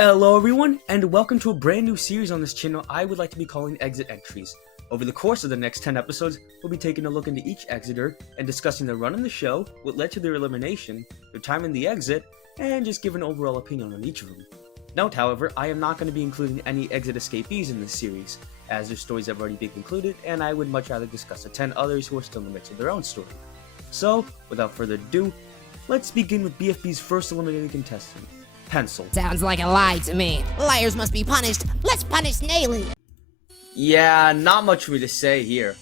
Hello everyone, and welcome to a brand new series on this channel I would like to be calling Exit Entries. Over the course of the next 10 episodes, we'll be taking a look into each Exitor and discussing their run in the show, what led to their elimination, their time in the exit, and just give an overall opinion on each of them. Note, however, I am not going to be including any exit escapees in this series, as their stories have already been concluded, and I would much rather discuss the 10 others who are still in the midst of their own story. So, without further ado, let's begin with BFB's first eliminated contestant, Pencil. Sounds like a lie to me. Liars must be punished. Let's punish Naley. Yeah, not much for me to say here.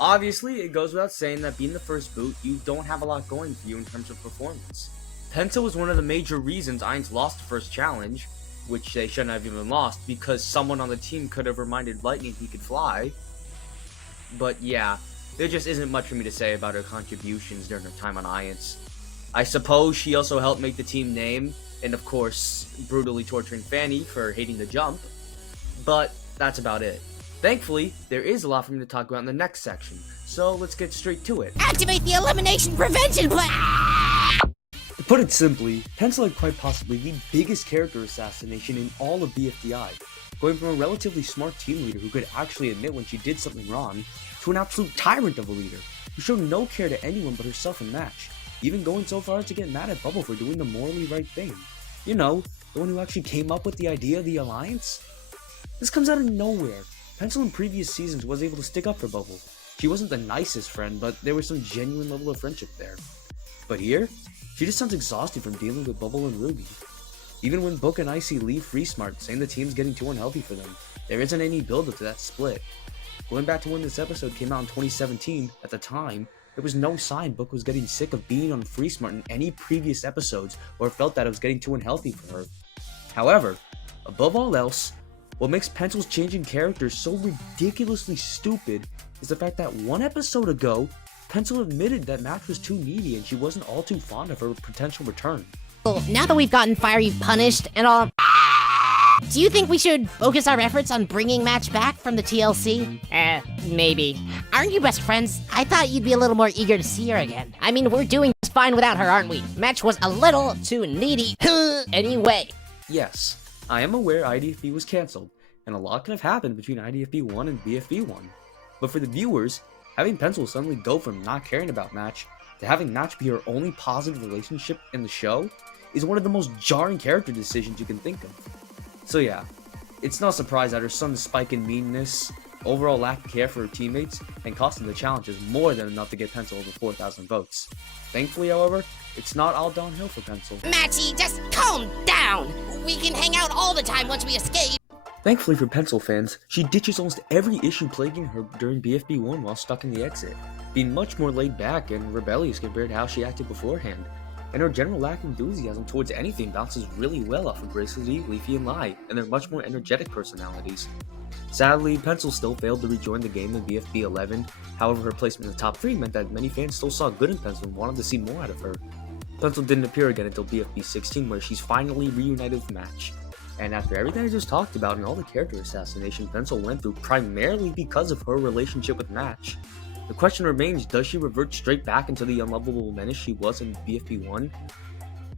Obviously, it goes without saying that being the first boot, you don't have a lot going for you in terms of performance. Pencil was one of the major reasons Ainz lost the first challenge, which they shouldn't have even lost, because someone on the team could have reminded Lightning he could fly. But yeah, there just isn't much for me to say about her contributions during her time on Ainz. I suppose she also helped make the team name, and of course, brutally torturing Fanny for hating the jump, but that's about it. Thankfully, there is a lot for me to talk about in the next section, so let's get straight to it. Activate the elimination prevention plan! To put it simply, Pencil had quite possibly the biggest character assassination in all of BFDI, going from a relatively smart team leader who could actually admit when she did something wrong, to an absolute tyrant of a leader, who showed no care to anyone but herself in match, even going so far as to get mad at Bubble for doing the morally right thing. You know, the one who actually came up with the idea of the alliance? This comes out of nowhere. Pencil in previous seasons was able to stick up for Bubble. She wasn't the nicest friend, but there was some genuine level of friendship there. But here, she just sounds exhausted from dealing with Bubble and Ruby. Even when Book and Icy leave Free Smart, saying the team's getting too unhealthy for them, there isn't any build-up to that split. Going back to when this episode came out in 2017, at the time, there was no sign Book was getting sick of being on Free Smart in any previous episodes or felt that it was getting too unhealthy for her. However, above all else, what makes Pencil's changing character so ridiculously stupid is the fact that one episode ago, Pencil admitted that Match was too needy and she wasn't all too fond of her potential return. Now that we've gotten Fiery punished and all, do you think we should focus our efforts on bringing Match back from the TLC? Maybe. Aren't you best friends? I thought you'd be a little more eager to see her again. I mean, we're doing just fine without her, aren't we? Match was a little too needy. Anyway. Yes, I am aware IDFB was cancelled, and a lot could have happened between IDFB 1 and BFB 1. But for the viewers, having Pencil suddenly go from not caring about Match to having Match be her only positive relationship in the show is one of the most jarring character decisions you can think of. So yeah, it's no surprise that her sudden spike in meanness, overall lack of care for her teammates, and costing the challenge is more than enough to get Pencil over 4,000 votes. Thankfully, however, it's not all downhill for Pencil. Matchy, just calm down! We can hang out all the time once we escape! Thankfully for Pencil fans, she ditches almost every issue plaguing her during BFB 1 while stuck in the exit, being much more laid back and rebellious compared to how she acted beforehand. And her general lack of enthusiasm towards anything bounces really well off of Gracefully, Leafy, and Lai, and their much more energetic personalities. Sadly, Pencil still failed to rejoin the game in BFB 11, however her placement in the top 3 meant that many fans still saw good in Pencil and wanted to see more out of her. Pencil didn't appear again until BFB 16, where she's finally reunited with Match. And after everything I just talked about and all the character assassination Pencil went through primarily because of her relationship with Match, the question remains, does she revert straight back into the unlovable menace she was in BFB 1?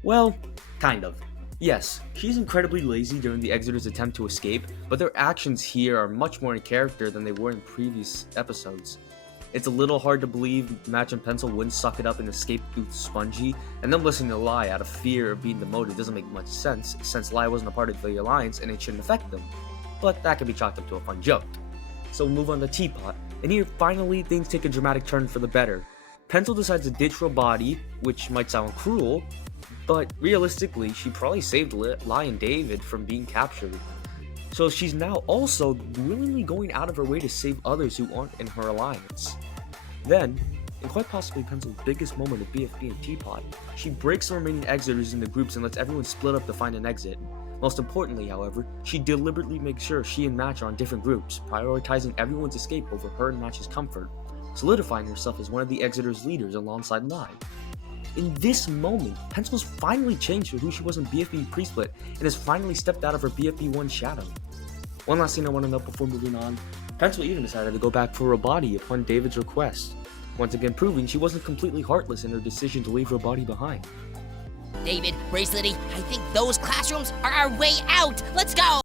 Well, kind of. Yes, she's incredibly lazy during the Exitor's attempt to escape, but their actions here are much more in character than they were in previous episodes. It's a little hard to believe Match and Pencil wouldn't suck it up and escape through Spongy, and them listening to Lai out of fear of being demoted doesn't make much sense, since Lai wasn't a part of the alliance and it shouldn't affect them. But that can be chalked up to a fun joke. So we'll move on to TPOT, and here finally things take a dramatic turn for the better. Pencil decides to ditch her body, which might sound cruel, but realistically she probably saved Lai and David from being captured. So she's now also willingly going out of her way to save others who aren't in her alliance. Then, in quite possibly Pencil's biggest moment of BFB and TPOT, she breaks the remaining Exitors into groups and lets everyone split up to find an exit. Most importantly, however, she deliberately makes sure she and Match are on different groups, prioritizing everyone's escape over her and Match's comfort, solidifying herself as one of the Exitors' leaders alongside Lai. In this moment, Pencil's finally changed to who she was in BFB pre-split and has finally stepped out of her BFB 1 shadow. One last thing I want to note before moving on, Pencil even decided to go back for her body upon David's request, once again proving she wasn't completely heartless in her decision to leave her body behind. David, Bracelety, I think those classrooms are our way out. Let's go!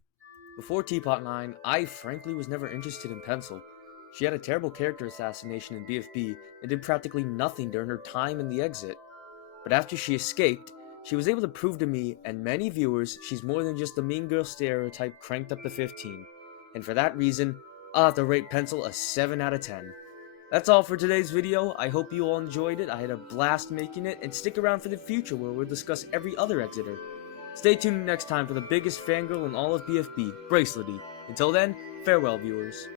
Before Teapot 9, I frankly was never interested in Pencil. She had a terrible character assassination in BFB and did practically nothing during her time in the exit. But after she escaped, she was able to prove to me and many viewers she's more than just the mean girl stereotype cranked up to 15. And for that reason, I'll have to rate Pencil a 7 out of 10. That's all for today's video. I hope you all enjoyed it. I had a blast making it, and stick around for the future where we'll discuss every other EXITor. Stay tuned next time for the biggest fangirl in all of BFB, Bracelety. Until then, farewell viewers.